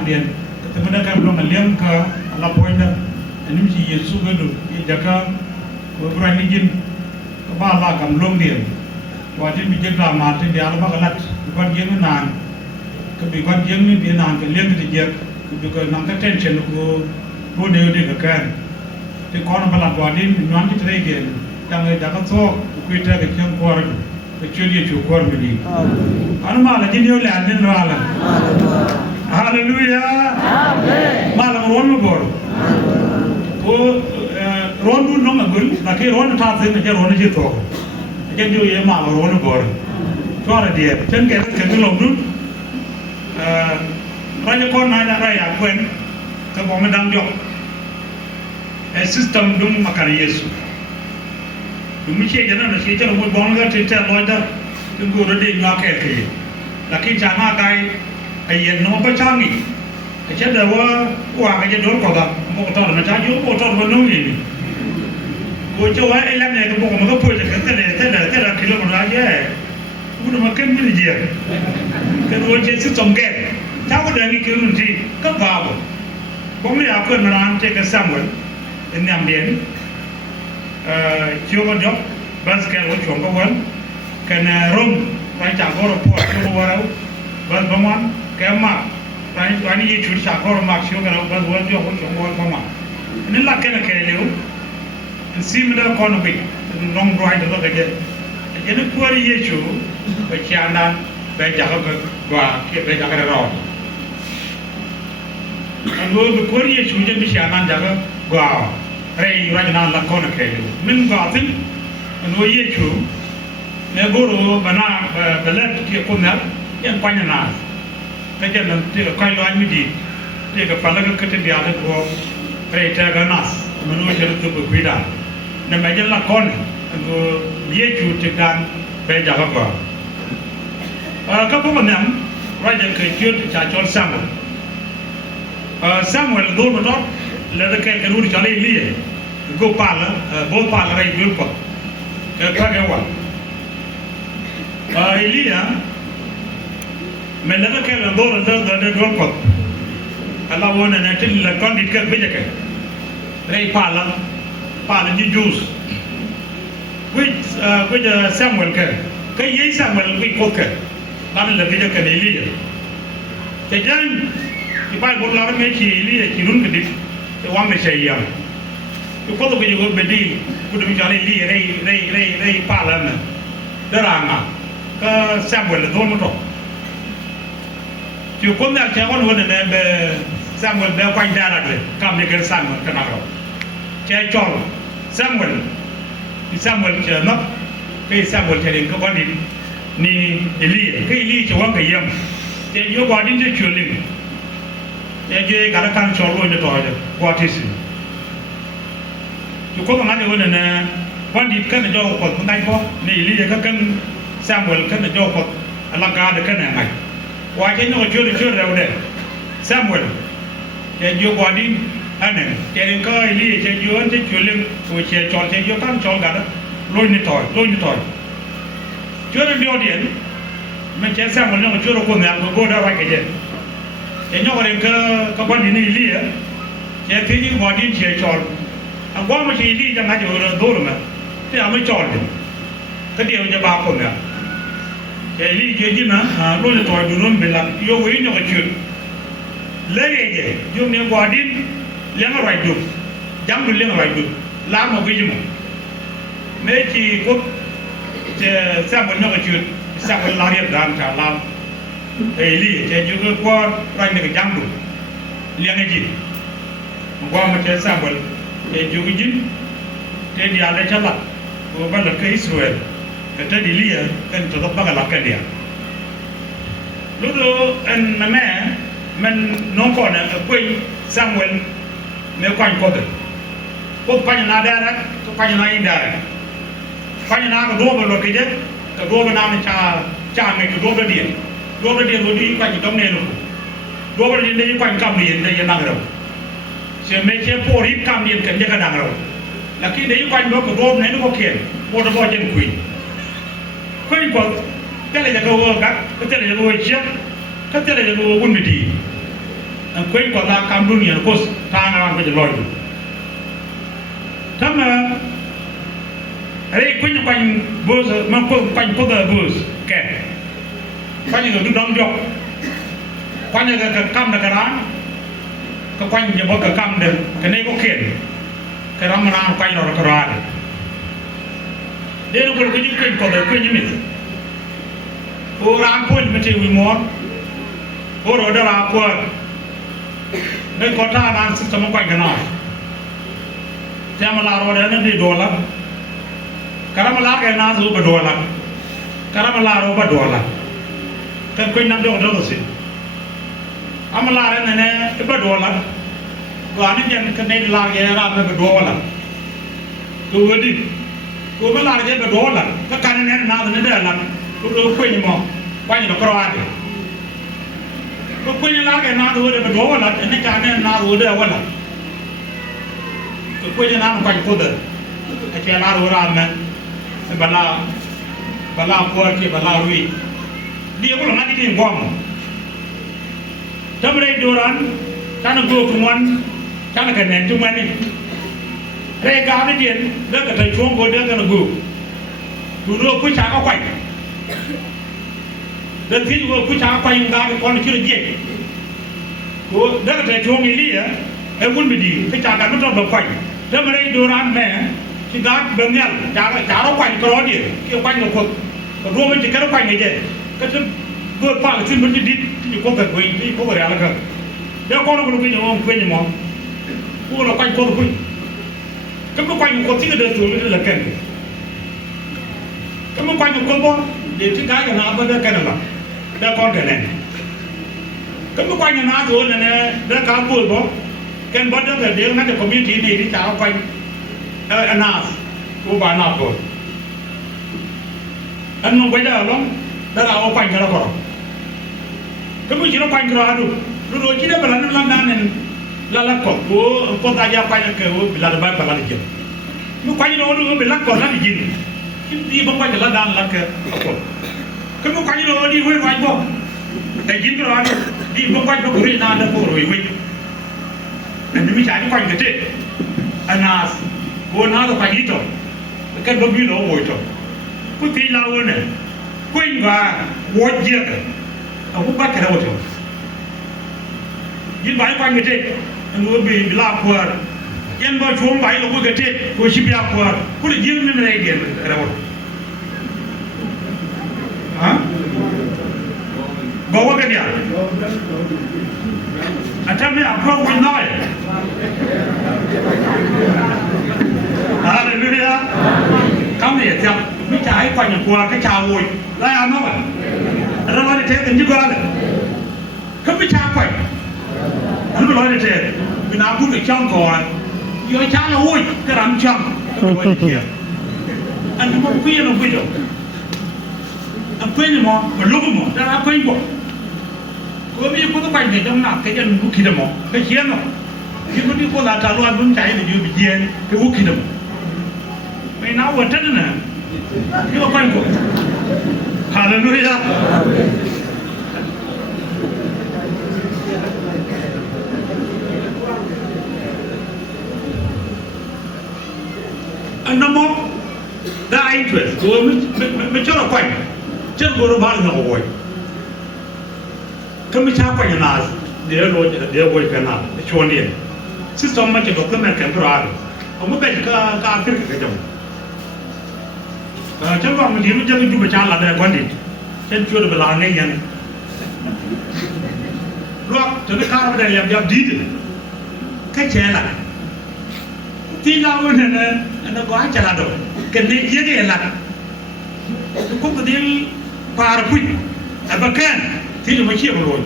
nyam den te mena kam lo ngalem ka la poinda nim ci yesu gadu e jaka ko brani jin ko ba la kam long den wati bi jega ma te dia la ba lat ko jeng nan ko bi ko jeng ni bi nan ke lem te jek ko bi ko nan ka tension ko de de ka kan te ko na bala wati non ti tre gen yang e jaka so ko ita ke chen ko ra ko chuli chu ko mi ni an ma la jin Newland din wala hallelujah amen malam ron mo bor ko ron du no ngul na ke ron ta se ne ron ji to ke ju ye ma ron bor to ra die chen ke ke lo du ra je kon na ra ya kwen ka bo me dang jo e system dum makar yesu dum che jana na che jana mo bon ga te ta lo da dum go de nya ke ke la ki cha ma kai ai yen no pa cha mi ke che da wa ga je do ko da mo to na cha ju mo to mo no ni ko cho wa ai la ne ko mo ko po je ke te da kilo mo ra je bu ma ken mi je ke do je su tong ke ta ko da ni ke lu ji ka ba bo ko mi ya ko na ran te ka Samuel en nam den chiều job bas ke wo chong ko won kana rom ran cha ko ro po ko wa ra bas bamwan ke ma ran ye chu cha ko ro ma chiều ga bas wo jo ko chong ko ma ni la ke na ke leu en sim da ko no bi long roi da ga je je ne ko ri ye chu ba cha na ba ja ko wa ke ba ja ga ro an wo ko ri ye chu je bi cha na ja ga wa rei rajana la kona kele min batin no yechu ne goro bana belet ki kunal yan panyana ka jena te ka kai lo an midi te ka pala ka kete dia de ko rei ta ga nas mano jero to ko kuida ne ma jela kona go yechu te kan be ja ga ko ka po manam rajan ka jot cha chol Samuel Samuel do mo le da ke ru cha le li go pala bo pala rai dul ko ka ga wa Elia me le da ke la do da dul ko ala wona na til la kon dit ka be ke rai pala ji juice which Samuel ke ye Samuel we ko ke ban le be ke Elia te jan ki bai bo la me chi Elia ki run ke dit wang ne che yam ko to be go be di ku de mi jale li rei pala na daranga ka Samuel do mo to ti ko na che won won ne be Samuel be kwa ndara de kam ne ger Samuel kana ro che chol Samuel che no ke Samuel che ko ko ni Eli ke Eli che wang ke yam che yo ba din che chulin je gara kan cholo ne to je what is you ko ma ne wona na bandi kan jo ko ngai ko ni li ka kan Samuel kan jo ko ala ga de kan ngai wa je no jo ra de Samuel je jo ko din ane je ko li je jo an je chuling ko che chol je jo kan chol ga lo ni to jo de odien men je Samuel no jo ko na ko da wa ke je e no re ka bandi ni li je ti ni bodi che chol a gwa ma che li ja ma jo ro do ma te a ma chol de ka de ja ba ko na ke li je ji na lo ni to du non be la yo we no ka chu le je yo ne bodi le ma rai du jam du le ma rai du la mo bi ji mo me chi ko je sa mo no ka chu sa ko la ri dan ta la Eli je juga ko rai ne jam du liang ji ko ma che Samuel je juga jin te dia le chala ko ba la ke Israel ke te di lia kan to ba ga la ka dia ludo en na me men non ko na ko Samuel ne kwan ko de ko pa na dara ko pa na indara pa na ko do ba lo ke je ko do ba na cha me ko do ba dia do ba dia ro di kwa ji dom ne no do ba dia ne kwa kam ni ne ya nang ro se me che po ri kam ni kan je ka nang ro lakini ne kwa ndo ko do ne no ko ken mo do bo jen kui ko tele ja ko ga tele ja ko che ka tele ja ko won mi di quên còn là cam luôn nhiều cos ta ngang với lòi thăm ấy quên quanh bus mà quanh có the bus kẻ quanh người đông dọc quanh người cái cam là cái rán cái quanh nhà bác cái cam được cái này có khiển cái rán mà nào quanh nó là cái rán để nó còn cái những quên còn quên như mình ô rán quên mình chỉ uy món ô rồi đó là quên nên có ta đang sức sống quanh cái nào thế mà là rồi đấy nó đi đổ lắm karena melaka na zo bedola karena melaro bedola kan ko nam do do si amala re ne bedola ko ani jan kan ne la ge ra me bedola ko wadi ko melare ge bedola ka kan ne na ne de la ko do ko ni mo wa ni do ko wa de ko ni la ge na do de bedola ne ka ne na do de wala ko ni na ko ko de ke la ro ra me bala kuɔth ke bala rui dia ko ngati tin gom tamre doran tan go kumwan tan ka nen tuman ni re ga ni dien de ka tai chuông go de ka go tu ro ku cha ka kwai de ti go ku cha ka kwai ga ko ni chi je ko de ka tai chuông ni li e wun bi di ka cha ka no to kwai tamre doran me khi gác bên nhau chả nó quanh cái đó đi cái quanh nó cuộc còn rùa bên chỉ cái nó quanh này vậy cái thứ vượt qua là chuyên门đi thì có cần quên thì có phải là cần nếu con nó còn quên nhiều quên nhiều món cô là quanh con quên cái nó quanh con chỉ là đơn thuần là cần cái nó quanh con bó để cái cái nào vẫn được cái nào để con cái này cái nó quanh nó rồi này để cá bùi bó cái bó đó là để nó được community này đi chả nó quanh anas ko ba na ko an no gwada long da la o kwanya la ko ko mo jino kwanya ra do do ci de bala na nan la ko ko ta ja kwanya ke o bila da ba bala di jëm mo kwanya do bi la ko la di jinn di ba kwanya la dan la ke ko mo kwanya do di hoy waj bo te jinn ra di ba kwanya ko ri na da ko ro yi an mi cha ni kwanya te anas cô nói là phải đi rồi cái đó bị lỗ ngồi rồi cứ tí lâu này quên và quên giết ông cũng bắt cái đâu rồi những bài quan cái gì người bị làm qua những bài chuông bài là cái gì cô chỉ bị làm qua cô là giết nên này điền đâu hả bảo cái gì à anh thấy mấy ông không quên nói Hallelujah. Kamu ni tiap bicara ai kau yang kuat kacau woi. Lai anu apa? Ada lagi teh juga ada. Kamu bicara apa? Anu lagi teh. Bina aku ni cang kau. Yo cang woi keram cang. Woi dia. Anu mau kuih anu kuih tu. Anu kuih ni mau belum mau. Dah aku kuih buat. Kau ni aku tu kuih ni jangan nak kerja nunggu kita mau. Kerja mau. Kita ni kau dah tahu anu cai ni juga bijian. Kau kita mau. Mày nói quên chết nè, nhưng mà quanh cuộc, Hallelujah. Anh nắm mốc, đã anh chuyển, rồi mới cho nó quanh, chân của nó bao nhiêu rồi, cái mới cha quanh là để rồi cái nào, chôn đi, system mà chỉ có cái này cái rồi, ông mới biết cái cái trong chân vào mình đi lúc chân chúng ta là đại quan điểm chân chưa được làm ngay nhận lúc cho nó khá là đại làm đi được cái chế là tí nào nữa nó có ai trả lại được cái này dễ để làm cũng có đi qua rồi quýt à bậc khen thì nó mới chịu rồi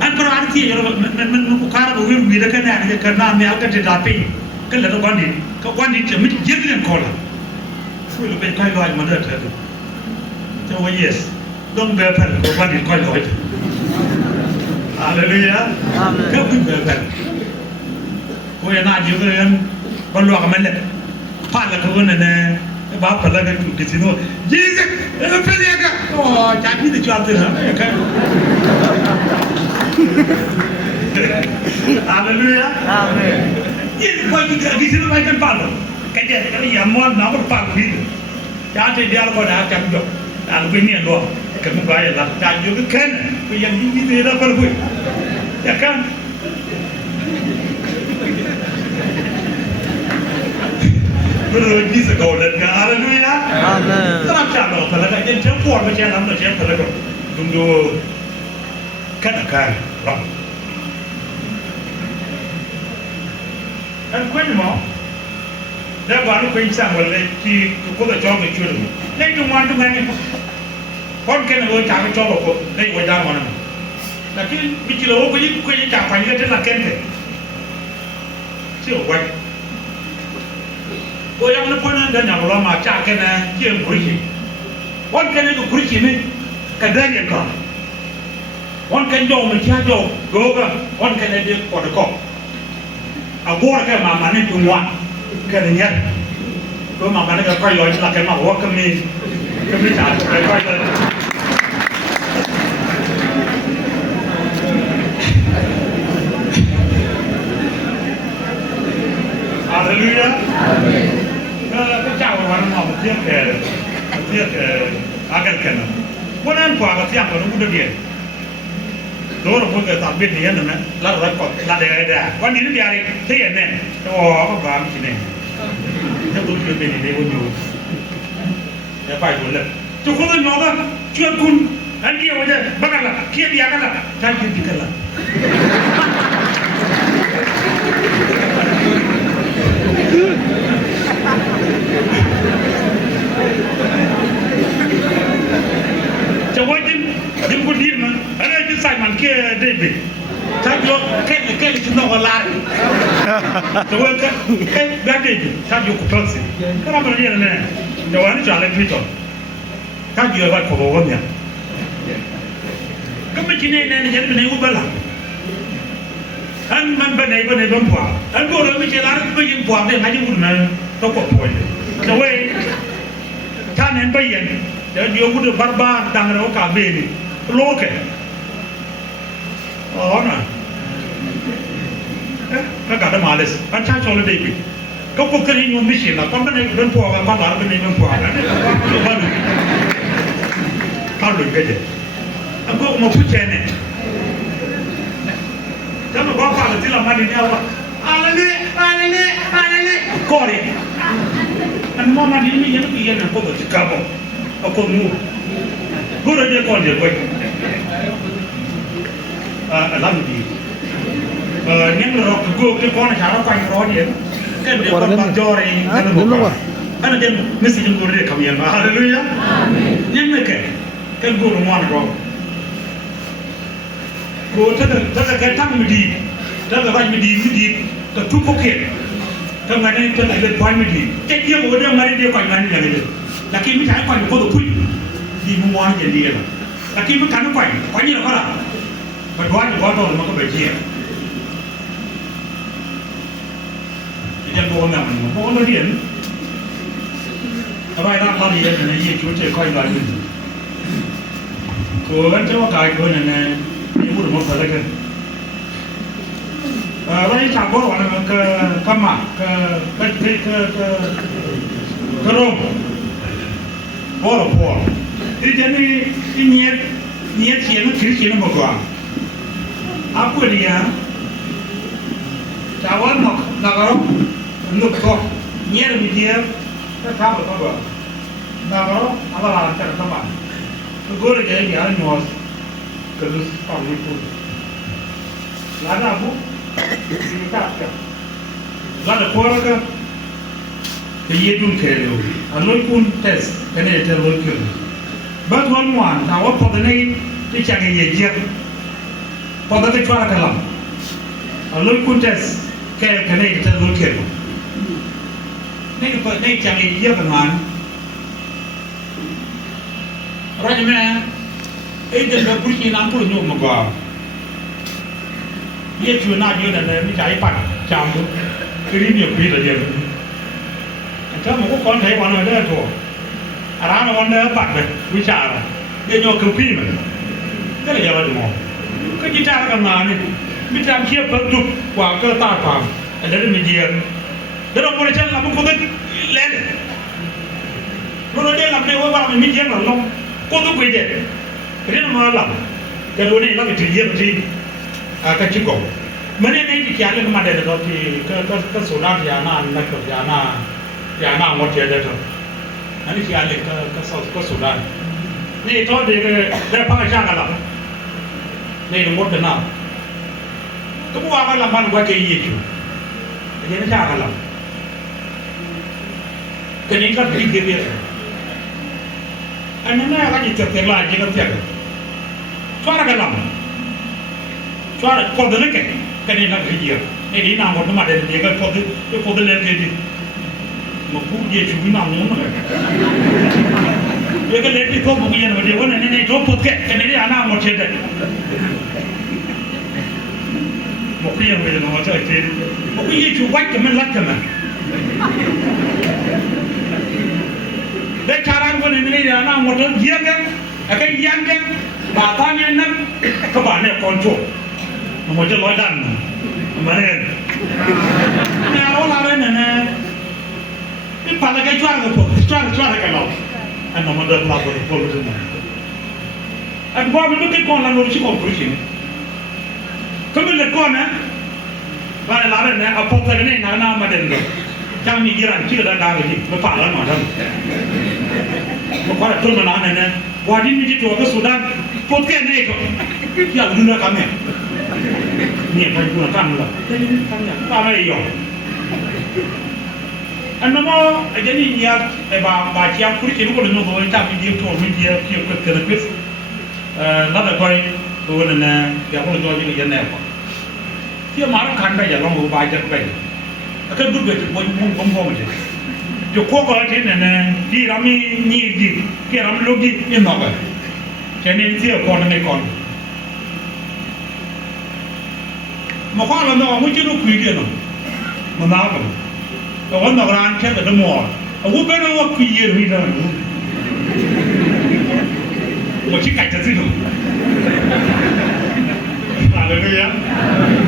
anh có ăn thì mình cũng khá là vui vì cái này cái nam này cái trả tiền cái là nó quan điểm chỉ mới giết lên con là phui là bên coi loài mà được thôi cho vậy yes đông về phần của quan điểm coi loài Hallelujah các quý về phần cô ấy nói nhiều người ăn con loài cái mình này phát là cái vấn này nè cái báo phần là cái chủ cái gì thôi giết peliaga oh jadi de chua de kan hallelujah amen ini kau juga di sini macam palu kerja kali yang mau nak berpalu itu jadi dia kalau dah cakap jok kalau begini loh kamu bayar lah jadi juga kan yang ini dia perlu ya kan berjisa kau dan hallelujah amen terang cakap kalau dah jadi jemput macam mana macam mana tunggu kan bang anh quên mà đã vào lúc quên sang rồi thì có thể cho người chưa được đây trong anh này con cái này chả có cho vào đây quay ra mà là cái bị chỉ lỗ có những quên chả phải như thế là kén thế chưa quay ôi anh nó quên đơn giản là mà chả cái này chưa quấy gì con cái này cũng quấy gì này cái đơn giản cả con cái dầu mình chả dầu gấu cả con cái này đi còn được không agora que mama nem tu moa que nem é tu mama nem que coi loi lá que mama que me já que coi loi hallelujah amen cái chào hoàn mong tiếc agar kena bukan apa tiang kalau udah dia Dora pun ke tak bin ni kan mana, lalu rekod, lalu ada. Wan ini biarin, tiada ni. Oh, apa bang sini? Kita tu juga bin ni pun jauh. Ya, pai boleh. Cukup tu nyoba, cuci kun, nanti aja, bagaimana? Kia dia kan lah, jangan kita lah. Coba jim ko dir man ana ci say man ke debe ta yo ke ci no wala to wa ke ba debe ta yo ko tosi kara ba yere ne to wa ni jale twito ta yo ba ko bo nya kuma ci ne ne ne ne ubala an man ba ne ban po an go ro mi ci la ba yin po de ha ji mu na to ko po to wa ta ne ba yin dia udah barbar tangga oka beli loke oh na kan ada males kan cah colo dewi kau kok kini nyum misi lah kau benar benar puas kan malar benar benar puas baru kalau kerja aku mau punya ni jangan kau kalau tidak mandi ni awak alale kori kan mau mandi ni yang ni yang aku bercakap aku mu guru dia kau dia kau alam di ni orang guru dia kau nak cara kau kau dia kan dia kau bajori kan bukan kan dia mesti guru dia kami yang haleluya ni mereka kan guru mana kau guru tak tang medi tak orang medi tak cukup ke tak mana itu tak ada poin medi cek dia guru dia mari dia kau mana yang itu lakini mimi haikuwa ni kodo pui di mumwani jendia lakini mimi kanu kwa ni nakala badwani kwa ndo mako bejia ije bo na mo no dien abai na la ni ne yi chu che koi la ni ko ban che wa kai ko ne ni mu mo fa la ke lai cha bo wa na ke kama ke rom Polo. Ini jadi niat siapa Kristian bawa. Aku dia, cawan nak orang untuk kau niat dia, tak apa. Nak orang apa lah cara sama. Guru jadi dia nyos, kerus kami pun. Lada aku, ini tak. Lada korang ke? Dia dun kelo, aloi pun tes, kena itu aloi kelo. But one tahu pada ni cakap ye pada tu cakap kalam. Aloi pun tes, kena itu aloi kelo. Ni cakap ye kaman. Raja mana? Itu dah punya nampu nyom magam. Ye cuma nak dia dah ni cakap pat, campur. Kiri dia beri dah dia. Kamu kau kon thấy bọn nó đây thôi, arana wanda patbe wichara de nyo kupima kale yala de mo ka gitar ka nani mitam kia padu kwa ka ta pa ada mi dia de ro mo chen la bu ko de le ro de la me wa ba mi dia na lo ko do pe de re no la de ro ne la mi dia ti ka chi ko mane ne ki kya le ma de do ti ka so na ya na ka ya na mo te de to ani kya le ka so na ni to de pa ja ka la ni mo de na ko wa ka la man wa ke yi ju de ne ja ka la ke ni ka bi de bi ani na ka ji te la ji ka te ka twara ka la twara ko de ne ke ni na bi ji ni na mo ma de ni ka ko de le ke ji mo ku je ju na mo na ye ke le ti ko bu ye no de wona ne do put ke ne ana mo che de mo ku ye we no ma che te mo ku ye ju wa ke men la ke men de charan ko ne ana mo do ye ke ka yan ke ba ta ne na ka ba ne kon cho mo je lo dan ma ne ne ro la re ne ni pala ke chwa ko chwa ke lo ano mo da plabo ko lo de ak bo mi ke kon la no ci ko projet comme le kon ba la re ne apporta ne na ma den do jam ni giran ci da da ni mo pa la no dan mo ko to no na ne wa di mi ci to ko sudan pot ke ne ko ya lu na ka me ni ba ku na kan la kan ya ba ma yo ano mo ajani ya ba ci am kuri ci ko no do ta mi di to mi di ki ko ke na kwes la da koy to wona na ya ko do ni ya ne ko ti ma kan ba ya lo mo ba ja ba ka du be ko mo mo je yo ko ko ti ne ne di ra mi ni di ki ra mi lo di ni no ba che ne ti ko na me kon mo ko la no mo ci no ku di no mo na koก็วันนอกร้านแค่แต่หมดเอาวุ้บไปแล้วว่าคุยเยอะไม่ได้หมดชิคไก่จะสิ้นหรออะไรก็ยัง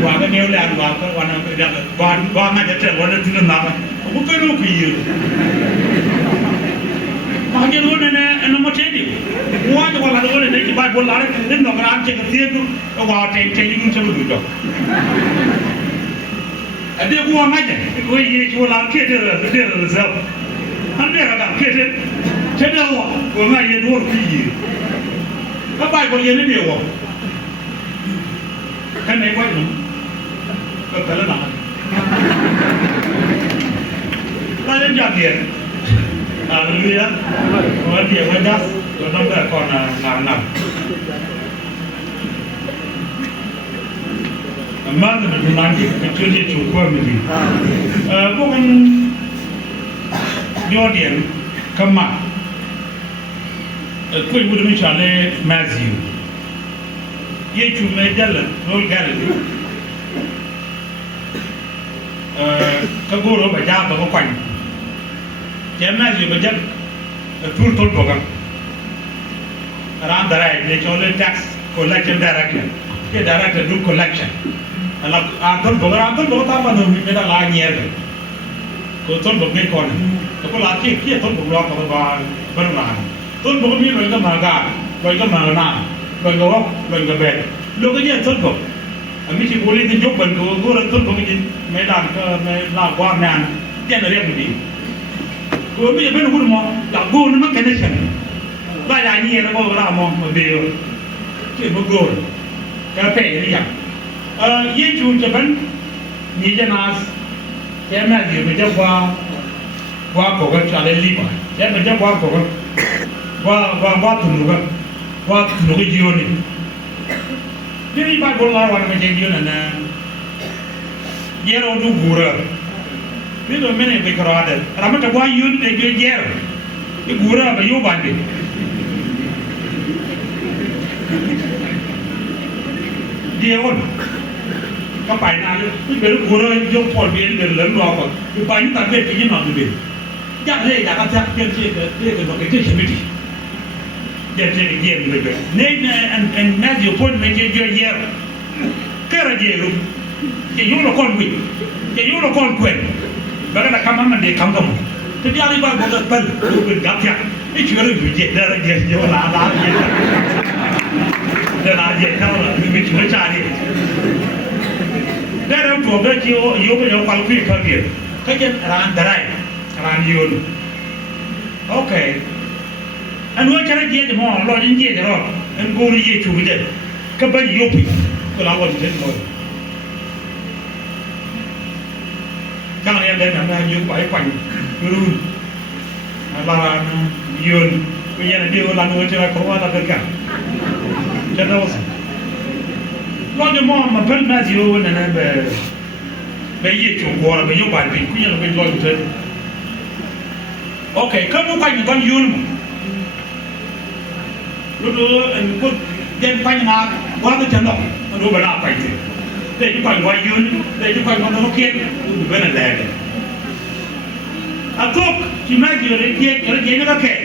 ว่าก็Newlandว่าก็วันนั้นก็ยังว่าน่าจะเจอวันนั้นที่นั่นนะเอาวุ้บไปแล้วคุยเยอะมาเจอวันนั้นอันนั้นมาเช่นเดียวว่าจะว่าอะไรวันนั้นที่บ้านบนร้านเล่นนอกร้านเช็คเสียก็ว่าเจ๊ยิ่งจะรู้จักเดี๋ยวกูว่าไงเนี่ยกูยี่ชัวร์ลาเกเดอร์เซลอันเดียวกันเกเดอร์เช่นเดียวว่ากูไงยี่ดูที่ยี่ก็ไปคนยี่นี่เดียวว่าแค่ไหนวะหนุ่มก็แต่ละหนังเราเล่นยาเดียร์อะไรเนี่ยวันเดียววันดัสเราต้องแบบก่อนหนังมาแต่เป็นนักที่เป็นช่วยที่ถูกว่าไม่ดีพวกมันยอดเยี่ยมขมาคุยพูดไม่ชัดเลยแมสซิวยี่ชูไม่ได้เลยโรลแกเลยก็กูรู้ไปจ้าตัวก็ควันเจ้าแมสซิวไปจ้าทุนบอกกันร้านอะไรเนี่ยชอบเลย tax collection director ที่ director do collection alam anton boga ta ma no mi da la nyer ko ton bog ne kon ko la ki ton bog lo ko ba ban na ton bog mi lo ga ma ga lo ga ma na lo ga be lo ga ye ton bog mi ti boli ti jok ban ko ran ton bog ni me dan ko me la kwa nan ten re mi ko mi ben hu mo la go ni ma connection ba ya ni na ko ra mo be ti mo go ka pe ni ya ये चून जबन निजनास क्या मैं ये बच्चा वाह कोकर चाले लीपा क्या बच्चा वाह कोकर वाह तुनुगा जियो ने ये बात बोलना वाला में जियो ना ये रोडू गुरा ये तो मैंने बेकरा है रामट वाह यून ने जो ये गुरा बायो बांधे ये औरก็ไปนานเลยไม่เป็นกูเลยยกพอเบียนเดินเหลืองรอก่อนคือไปนี่ตัดเบ็ดไปยี่หน่อยดูดิ chắc đây đã các chơi cái một cái chơi chimic chơi gameเลยnên and as you point mấy chơi chơi cái là gì luôn chơi yếu là con quỷ chơi yếu là con quỷ và cái là cam mình để cam cam thì đi ăn đi bao giờ bận bận gặp chắc cái chuyện là gì đó là gì đó là gì đó là mình chưa trả đi đây là chỗ đó chiếu bây giờ quan quy thôi kìa cái chân ran đài ran yun ok anh nói cho nó dễ thì mà lo những dễ thì rồi anh cố đi dễ chủ cái gì cái bên yếu bị cái lao vào trên rồi các anh em đây là yếu bảy quanh luôn là yun bây giờ là điều là người chơi có qua là tất cả cho đâu lo cho mà bên nào yếu này này về dễ chủ qua là về yếu bài bình cũng như là về lo chơi ok các bạn quanh con yun lúc đó anh có đem quanh nào qua cái chân động nó đổ vào nào quanh thế để chúng quanh quay yun để chúng quanh con nó kia bên này lẻ à thuốc chỉ nói gì đấy kia nó kẹt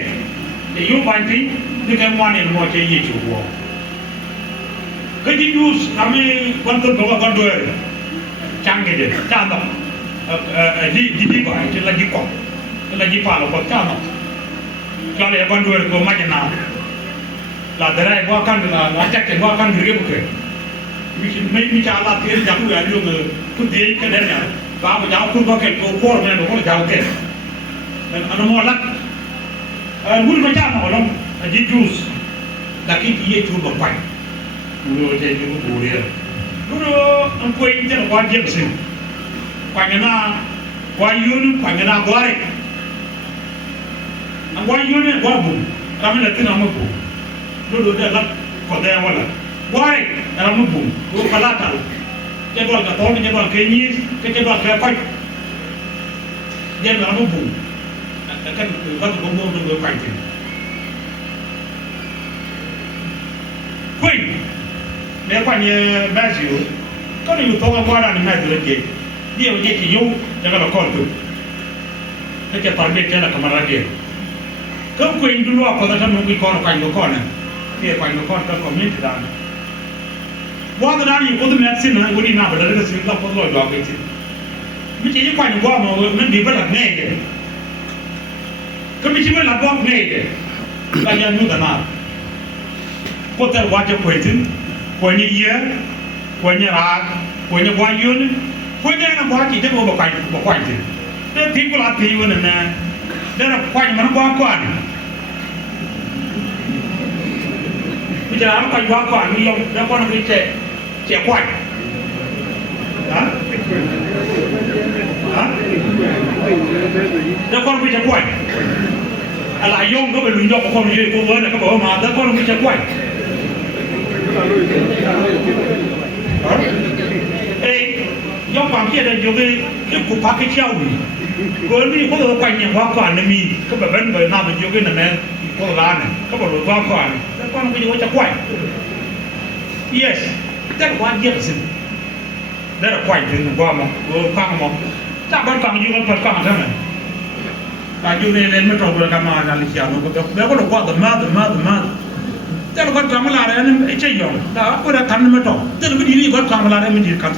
để yếu bài thì thì cái quan này nó chơi gì chủ qua cái gì use kami quan tâm vào con đuôi trang cái gì trang động đi bài thì là gì cọ là gì phá là cọ trang động cho nên con đuôi của máy nào là đài qua căn là chắc chắn qua căn người cái bức mình trả lại tiền chẳng người luôn cứ đi cái đấy nhá và bây giờ cũng có cái cô này nó có giàu tiền anh mua lắc muốn phải trả nó lắm đi juice là cái gì juice bằng quanh rồi thì cái bù đi lúc đó anh quên cho nó quan trọng gì quanh nó quay yun quanh nó quay anh quay yun này quay bù kami là cái nào mà bù dulu dia lak kota yang wala why ramu bum ko kalata jadwal ka tol jadwal ke ni ke jadwal ke pai dia ramu bum kan ko bum do pai tin queen me pa ni bazio ko ni to ga wala ni mai do je dia o je ki yo daga la kon tu ke ta be ke la kamera dia ko queen dulu ko ta no ki kon kan do kon thì phải nó con cái community đó, qua cái đó thì có cái medicine này, có đi nào phải là cái sinh học có loại đó cái gì, mình chỉ phải nó qua mà nó bị bất lạc ngay vậy, cái mình chỉ phải làm qua ngay vậy, là nhân như thế nào, có thể qua cho quay tin, quay như gì, quay như là quay như qua yun, quay như là qua chỉ để mà quay tin, để thì có là thì vậy nè, để là quay mà nó qua bây giờ nó quanh qua quả người ông đã con cái trẻ quanh đó đã con cái trẻ quanh là ông có phải luyện dọc con gì cô ơi là các bảo mà đã con cái trẻ quanh ê ông bằng kia là dùng cái cục phá cái treo gì cô đi có được quanh nhà hoa quả này mi các bạn vẫn phải làm được dùng cái này nè có là này các bạn được hoa quả con bây giờ chắc quay yes đó là quan trọng gì đó là quay thì qua mà khoan mà chắc vẫn còn như con còn thế này tại vì nên mới trồng được cái mà là lịch sử nó có được qua từ má đó là con trồng là đấy anh chơi nhộng đó có đã thằng mới trồng tức là cái gì con trồng là đấy mình chỉ cắt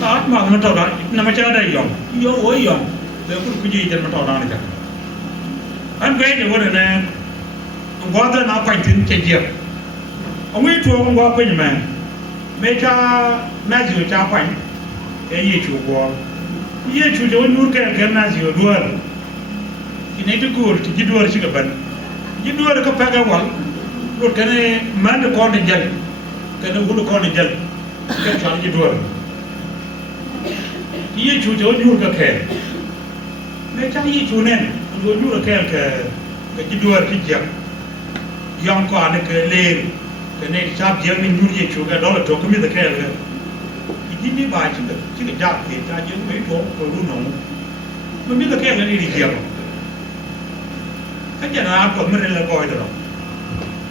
đó mà mình trồng đó nằm ở trên đây nhộng yếu ối nhộng để cái gì trên mình trồng đó này chẳng anh quay thì vấn đề này qua đó nào quanh tin chơi nhiều ông ấy chùa ông qua quanh mà mấy cha mẹ chùa cha quanh cái gì chùa qua gì chùa cho nuôi cái mẹ chùa đuôi thì này tôi cười thì đuôi chỉ cái bên chỉ đuôi là cái phải cái quần rồi cái này mẹ nó con này dần cái nó cũng con này dần cái chuyện chỉ đuôi gì chùa cho nuôi cái kẻ mấy cha gì chùa này nuôi cái chỉ đuôi chỉ dần yang ko ane ke le ke ne chap je ni nyuri chu ga do la to kami da ke le ji ni ba chi ga ja ke ta je me to ko ru no me mi da ke le ni ri je ka ja na ko me le ko do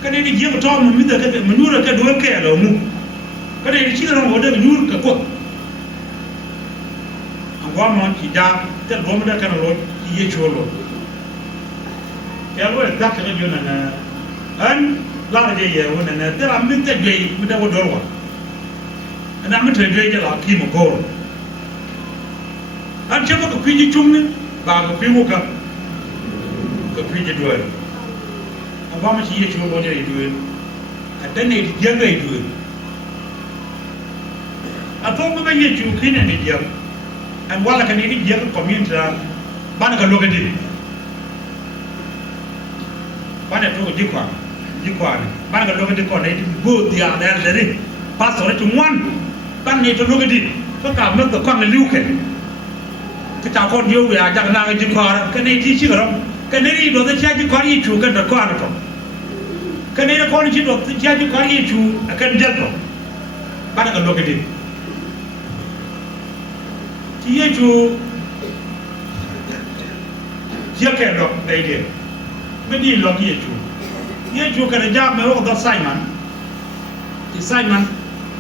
ka ne ni je to me mi da ke me nyura ke do ke lo mu ka ne chi da no da nyur ka ko an wa ma chi ja te do me da ka no ye cholo ya lo da ka jo na an la je ye wona na dara min te be mi da wodorwa ana mi te be je la ki mo ko an je mo ko piji chumne ba ko pimo ka piji do ba ma ci ye cholo je do a ne di je be do a to mo ba ye chu kine ni je an wala ka ni je community bana ka logadi bana to jikwa ni bana ka logadi ko ne go dia da dare pastor to one ban ne to logadi to ka mo to kwang liu ke ka ta ko dio ya ja na ga jikwa ka ne ti chi ro ka ne ri do da cha jikwa yi chu ka da ko to ka ne ko ni chi do cha jikwa yi chu ka ndel to bana ka logadi ti ye chu dia ke lo dai dia me di lo ye chu ka ja me ro da Simon ti Simon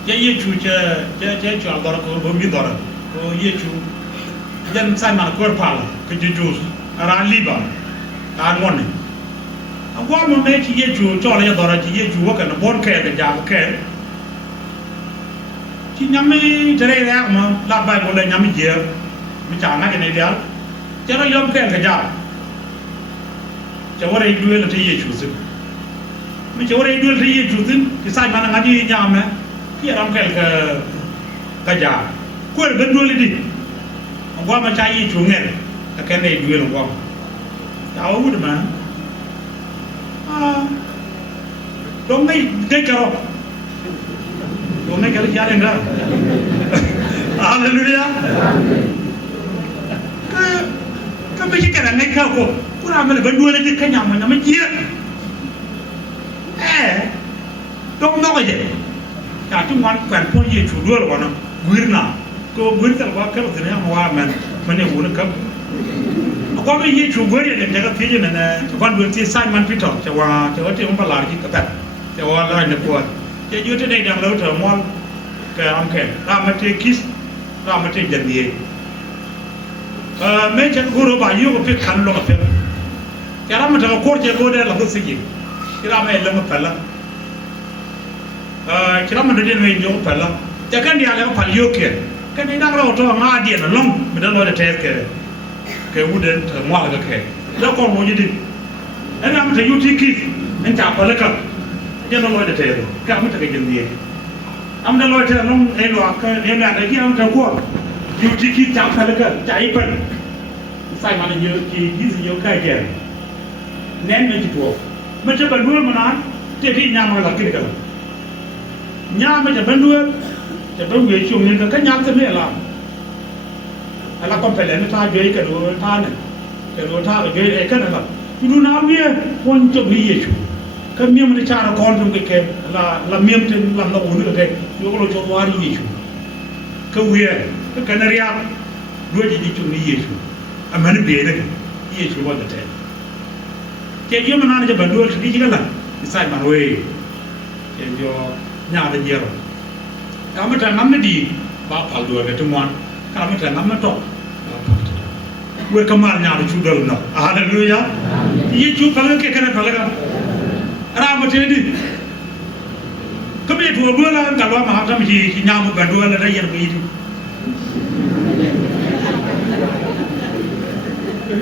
ye chu che chu al ko bo mi dora ko ye chu jan Simon ko pala ke ju ara liba an won a go mo me ti ye chu cho le dora ti ye chu ka na bon ke da ja ke ti nyame tere ya ma la Bible le nyame je mi cha na ke ne dia chero yom ke ka ja chawara idue la tiye chusin mi chawara idue la tiye chusin ki sai mana ngadi nyame ki ram kel ka ja ko be dole di ngwa ma cha yi chu ngel ka ken ne idue ngwa ta wu de ma dong ngai karo dong ngai karo ja lenga haleluya ka be ki kana ngai ka ko kurang mana berdua lagi kenyang mana macam dong dong aja ya tu man kan pun ye chudul wana guirna ko guirta wa kar tene wa man mane wona kam ko be ye chugur ye daga pije na kan dul ti Simon Peter wa te on balar ki ka te wa la ne ko te yote dai dang lo to mol ka am ke ramate kis ramate jandie me cha guru ba yo ko pe kan lo ka pe kera ma ta ko je ko de la ko sigi kira ma le ma pala kira ma de no yo pala ja kan dia le ma pal yo ke kan ni na ro to ma dia na long mi da lo de te ke wuden ta mo la ke la ko mo yidi ana ma ta yuti ki en ta pala ka je no lo de te ka ma ta ke jindi am da lo te long e lo ka e na da ki am ta ko yuti ki ta pala ka ta i pan sai ma ni yo ki si yo ka ke nen me tipo me te banduel manan te di nyama la kiri kala nyama te banduel te banduel chung ni ka nyam te me la ala kompele ne ta joi ka do ta ne ke do ta joi e ka na la tu na wi pon to bi yechu ka miem ni cha ra kon tum ke la miem te la no unu ke yo ko jo wari yechu ka wi ka na ria do ji chung ni yechu amani be ne yechu wa te ke yo mana je banduel di jigala sai man we ke yo nya da jero ka ma ta ngam di ba pal do ke tumwan ka ma ta ngam to we kamal nya da chudal na haleluya ye chu pal ke kana pal ka ra ma te di ko be to do la ka lo ma ha ta mi ji nya mu banduel da yer bi di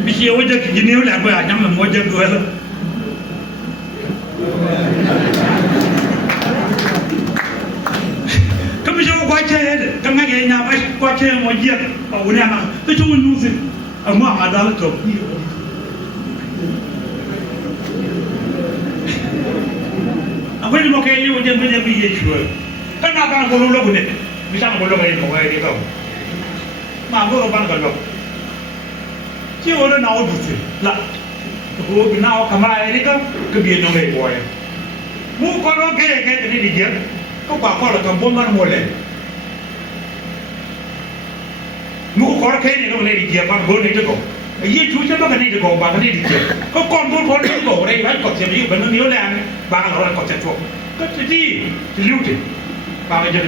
bi je wo je ki ni la ba nyam mo je do la kami je ko che de kama ge nya ba ko che mo je ba wona ma to chu nu si amma ma dal to akwai mo ke yi wo je me je bi ye chu kana ka ko lo ko ne bi ta ko lo ga ni ko ga ni ka ma go ba ga lo chi wo na o du si la ko bi na o kama ni ka ke bi no me ko ya mu ko lo ke ni di je ko kwa ko la kan bon man mo le mu ko ke ni no le di je ban bon ni de ko ye chu che ba ka ni de ko ba ka ni di je ko kon bon bon ni ko re ba ko che bi ban ni o le ba ka lo ko che to ko ti liu ti ba ga je